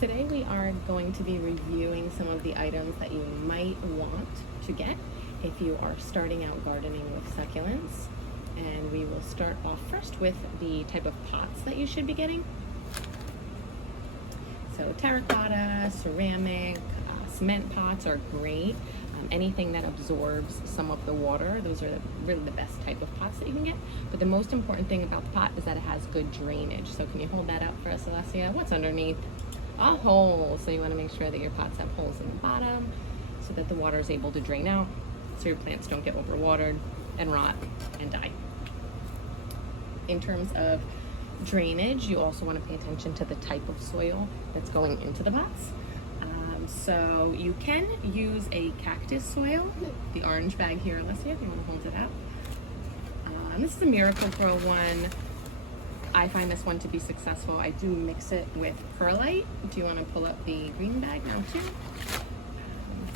Today we are going to be reviewing some of the items that you might want to get if you are starting out gardening with succulents. And we will start off first with the type of pots that you should be getting. So terracotta, ceramic, cement pots are great. Anything that absorbs some of the water, those are really the best type of pots that you can get. But the most important thing about the pot is that it has good drainage. So can you hold that up for us, Alessia? What's underneath? A hole. So you want to make sure that your pots have holes in the bottom so that the water is able to drain out so your plants don't get overwatered and rot and die. In terms of drainage, you also want to pay attention to the type of soil that's going into the pots. So you can use a cactus soil, the orange bag here, Alessia, if you want to hold it up. This is a Miracle-Gro one. I find this one to be successful. I do mix it with perlite. Do you want to pull up the green bag now too?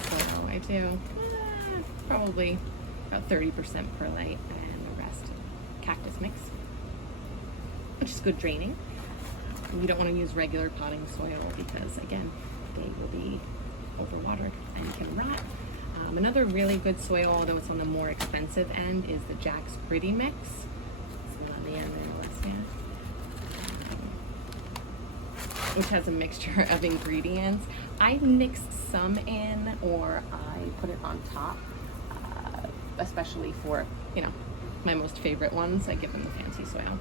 So I do probably about 30% perlite and the rest cactus mix, which is good draining. You don't want to use regular potting soil because, again, they will be overwatered and can rot. Another really good soil, although it's on the more expensive end, is the Jack's Gritty Mix. It's one on the end there, which has a mixture of ingredients. I mix some in, or I put it on top, especially for, my most favorite ones. I give them the fancy soil.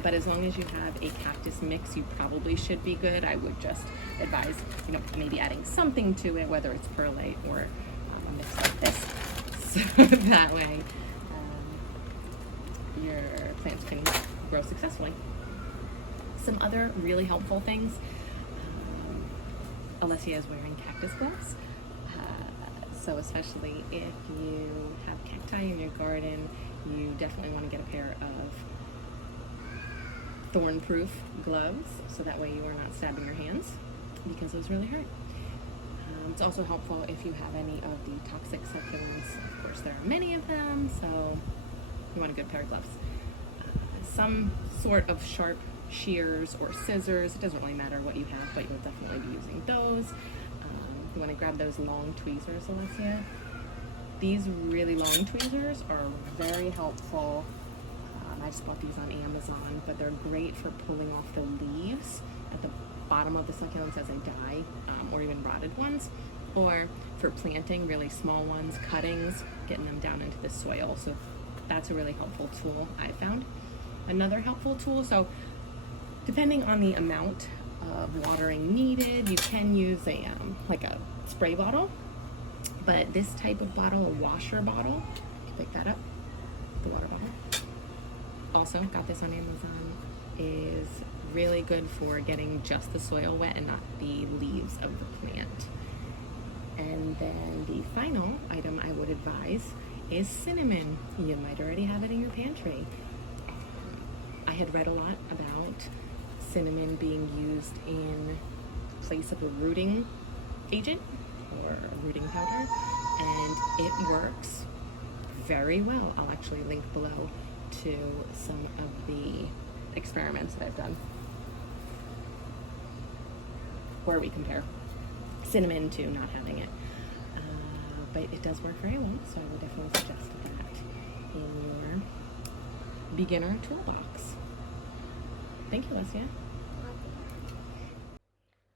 But as long as you have a cactus mix, you probably should be good. I would just advise, maybe adding something to it, whether it's perlite or a mix like this. So that way your plants can grow successfully. Some other really helpful things. Alessia is wearing cactus gloves. So especially if you have cacti in your garden, you definitely want to get a pair of thorn-proof gloves, so that way you are not stabbing your hands, because those really hurt. It's also helpful if you have any of the toxic succulents. Of course, there are many of them, so you want a good pair of gloves. Some sort of sharp shears or scissors. It doesn't really matter what you have, but you'll definitely be using those. You want to grab those long tweezers, Alessia. These really long tweezers are very helpful. I just bought these on Amazon, but they're great for pulling off the leaves at the bottom of the succulents as they die, or even rotted ones, or for planting really small ones, cuttings, getting them down into the soil. So that's a really helpful tool I found. Another helpful tool, so depending on the amount of watering needed, you can use a like a spray bottle, but this type of bottle, a washer bottle, you pick that up, the water bottle. Also got this on Amazon, is really good for getting just the soil wet and not the leaves of the plant. And then the final item I would advise is cinnamon. You might already have it in your pantry. I had read a lot about cinnamon being used in place of a rooting agent or a rooting powder, and it works very well. I'll actually link below to some of the experiments that I've done where we compare cinnamon to not having it. But it does work very well, so I would definitely suggest that in your beginner toolbox. Thank you, Alessia.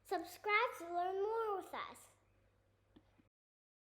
Subscribe.